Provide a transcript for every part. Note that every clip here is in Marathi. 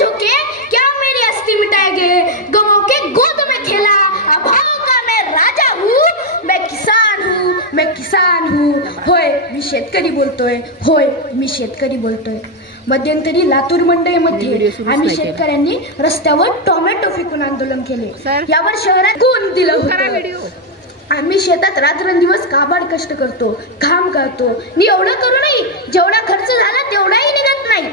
झोंके क्या मेरी हस्ती मिटाएंगे, गमों के गोद में खेला अभाव का मैं राजा हूँ, मैं किसान हूँ, होय मी शेतकरी बोलतोय, होय मी शेतकरी बोलतोय। मध्यंतरी लातूर मंडईमध्ये आम्ही शेतकऱ्यांनी रस्त्यावर टोमॅटो फेकून आंदोलन केले। यावर शहरात गुण दिलं होतं। आम्ही शेतात रात्रंदिवस काबाड कष्ट करतो, घाम गाळतो, नि एवढं करूनही जेवढा खर्च झाला तेवढाही निघत नाही।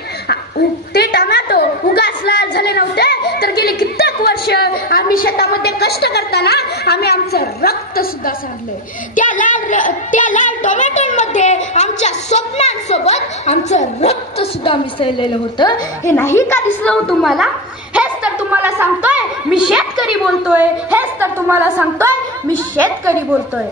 ते टोमॅटो उगाच लाल झाले नव्हते तर गेली कित्येक वर्ष आम्ही शेतामध्ये कष्ट करताना आम्ही आमचं रक्त सुद्धा सांडलंय। त्या लाल टोमॅटोमध्ये आमच्या स्वप्नांसोबत आमचं रक्त सुद्धा मिसळलेलं होतं। हे नाही का दिसलं हो तुम्हाला? हेच तर तुम्हाला सांगतोय मी शेतकरी बोलतोय, हेच तर तुम्हाला सांगतोय मी शेतकरी बोलतोय।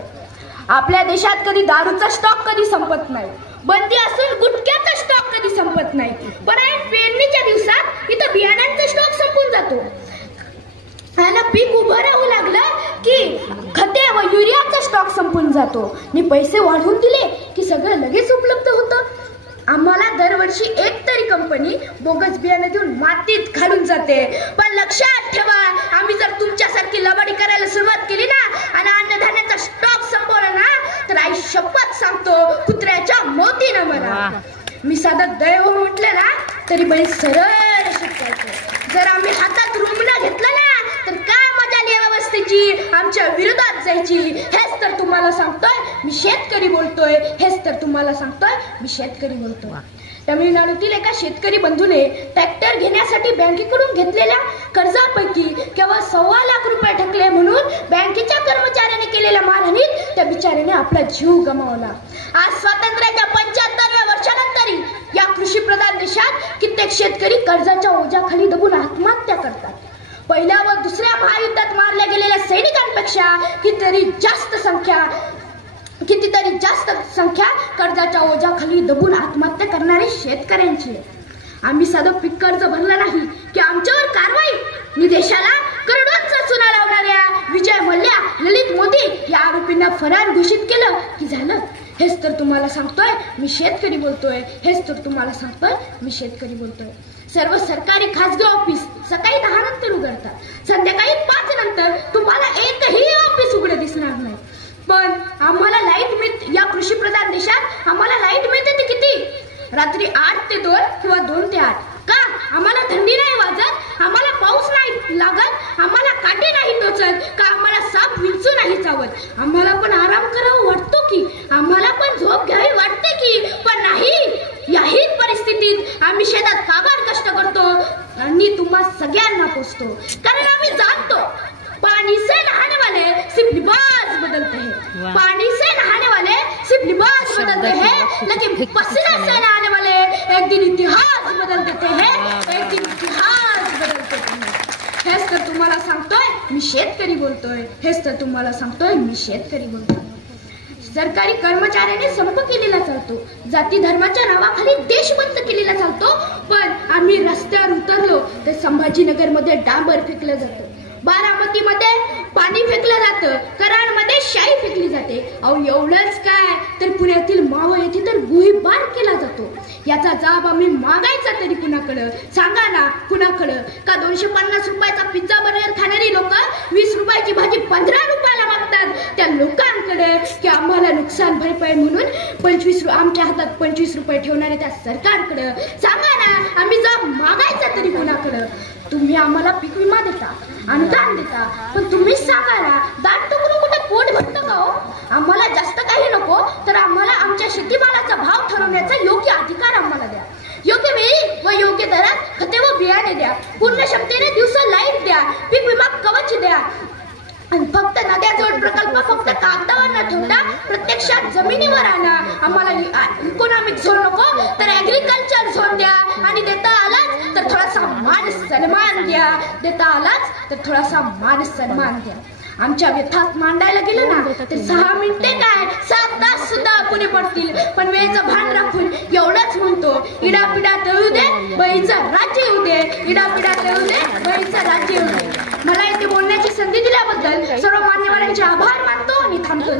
आपल्या देशात कधी दारूचा स्टॉक कधी संपत नाही, बंदी असून गुटख्याचा स्टॉक कधी संपत नाही, पण पेरणीच्या दिवसात इथं बियाण्यांचा स्टॉक संपून जातो। आणि पीक उभं राहू लागलं की खते व युरियाचा स्टॉक संपून जातो। मी पैसे वाढवून दिले की सगळं लगेच उपलब्ध होतं। आम्हाला दरवर्षी एक तरी कंपनी बोगस बियाणे देऊन मातीत घालून जाते। पण लक्षात ठेवा, आम्ही जर तुमच्यासारखी लबाडी करायला सुरुवात केली ना आणि अन्नधान्याचा स्टॉक संपवला ना तर आई शपथ सांगतो कुत्र्याच्या मोतीनं मरा। मी साधं दैव म्हटलं ना तरी बैल सरळ शिकवतो। जर आम्ही हातात रुमणं घेतलं ना तर काय मजा आली व्यवस्थेची, आमच्या विरोधात जायची। हेच तर तुम्हाला सांगतोय मी शेतकरी बोलतोय, हेच तर तुम्हाला सांगतोय मी शेतकरी बोलतोय। तमिळनाडूतील एका शेतकरी बंधूने ट्रॅक्टर घेण्यासाठी बँकेकडून घेतलेल्या कर्जापैकी केवळ 1.25 लाख रुपये ठकले म्हणून बँकेच्या कर्मचाऱ्याने केलेल्या मारहाणीत त्या बिचाऱ्याने आपला जीव गमावला। आज स्वातंत्र्याच्या 75व्या वर्षानंतरही या कृषी प्रधान देशात कित्येक शेतकरी कर्जाच्या ओझ्याखाली दबून आत्महत्या करतात। पहिल्या व दुसऱ्या महायुद्धात मारल्या गेलेल्या सैनिकांपेक्षा कितीतरी जास्त संख्या कर्जाच्या ओझ्याखाली दबून आत्महत्या करणारे शेतकऱ्यांची। आम्ही साधं पीक कर्ज भरलं नाही की आमच्यावर कारवाई, नि देशाला करोडोंचा चुना लावणाऱ्या विजय मल्ल्या, ललित मोदी या आरोपींना फरार घोषित केलं की झालं। हेच तर तुम्हाला सांगतोय मी शेतकरी बोलतोय, हेच तर तुम्हाला सांगतोय मी शेतकरी बोलतोय। सर्व सरकारी खासगी ऑफिस सकाळी 10 नंतर उघडतात, संध्याकाळी 5 नंतर तुम्हाला एकही ऑफिस उघडे दिसणार नाही। पण आम्हाला लाईट मिळते, या कृषी प्रधान देशात आम्हाला लाईट मिळते ते किती? रात्री 8 ते 2 किंवा 2 ते 8। का? आम्हाला थंडी नाही वाजत, आम्हाला पाऊस नाही लागत, आम्हाला काटे नाही टोचत, का आम्हाला साप विंचू नाही चावत? आम्हाला पण आराम करावा वाटतो की, आम्हाला पण झोप घ्यावी वाटते की, पण नाही। याही परिस्थितीत आम्ही शेतात काबाड कष्ट करतो आणि तुम्हा सगळ्यांना पोचतो, कारण आम्ही जाणतो पानी से नहाने वाले सिर्फ लिबास बदलते हैं, पानी से नहाने वाले सिर्फ लिबास बदलते हैं, लेकिन पसीने से नहाने वाले एक दिन इतिहास बदल देते हैं, एक दिन इतिहास बदल देते हैं। हेच तर तुम्हाला सांगतोय मी शेतकरी बोलतोय, हेच तर तुम्हाला सांगतोय मी शेतकरी बोलतोय। सरकारी कर्मचाऱ्याने संप केलेला चालतो, जाती धर्माच्या नावाखाली देश बंद केलेला चालतो, पण आम्ही रस्त्यावर उतरलो तर संभाजीनगर मध्ये डांबर फेकलं जातं, बारामतीमध्ये पाणी फेकलं जातं, कराडमध्ये शाई फेकली जाते। अहो एवढंच काय तर पुण्यातील माव येथे तर गोळीबार केला जातो। याचा जाब आम्ही मागायचा तरी कुणाकडं? सांगा ना कुणाकडं? का 250 रुपयाचा पिझ्झा बर्गर खाणारी लोक 20 रुपयाची भाजी 15 रुपयाला मागतात त्या लोकांकडे, की आम्हाला नुकसान भरपाई म्हणून आमच्या हातात 25 रुपये ठेवणाऱ्या त्या सरकारकडं? सांगा ना आम्ही जाब मागायचा तरी कुणाकडं? तुम्ही आम्हाला पीक विमा देता, अनुदान देता, पण तुम्हीच सांगा ना दाट टोकून कुठे पोट भरतं का हो? आम्हाला जास्त काही नको, तर आम्हाला आमच्या शेतीमालाचा भाव ठरवण्याचा योग्य अधिकार आम्हाला द्या। योग्य वेळी व योग्य दरात खते व बियाणे द्या, पूर्ण क्षमतेने दिवसा लाईट द्या, पीक विमा कवच द्या। आणि फक्त नद्या जोड प्रकल्प फक्त कागदावर न ठेवता प्रत्यक्षात जमिनीवर आणा। आम्हाला इकॉनॉमिक झोन नको तर ऍग्रिकल्चर झोन द्या, आणि देता आलाच तर थोडासा मान सन्मान द्या, देता आलाच तर थोडासा मान सन्मान द्या। आमच्या व्यथात मांडायला गेलं ना तर 6 मिनिटे काय 7 तास सुद्धा पुरे पडतील, पण वेळेचं भान राखून एवढंच म्हणतो, इडापिडा तळू दे बळीचं राज्य येऊ दे, इडापिडा तळू दे बळीचं राज्य येऊ दे। मला इथे बोलण्याची संधी दिल्याबद्दल सर्व मान्यवरांचे आभार मानतो आणि थांबतो।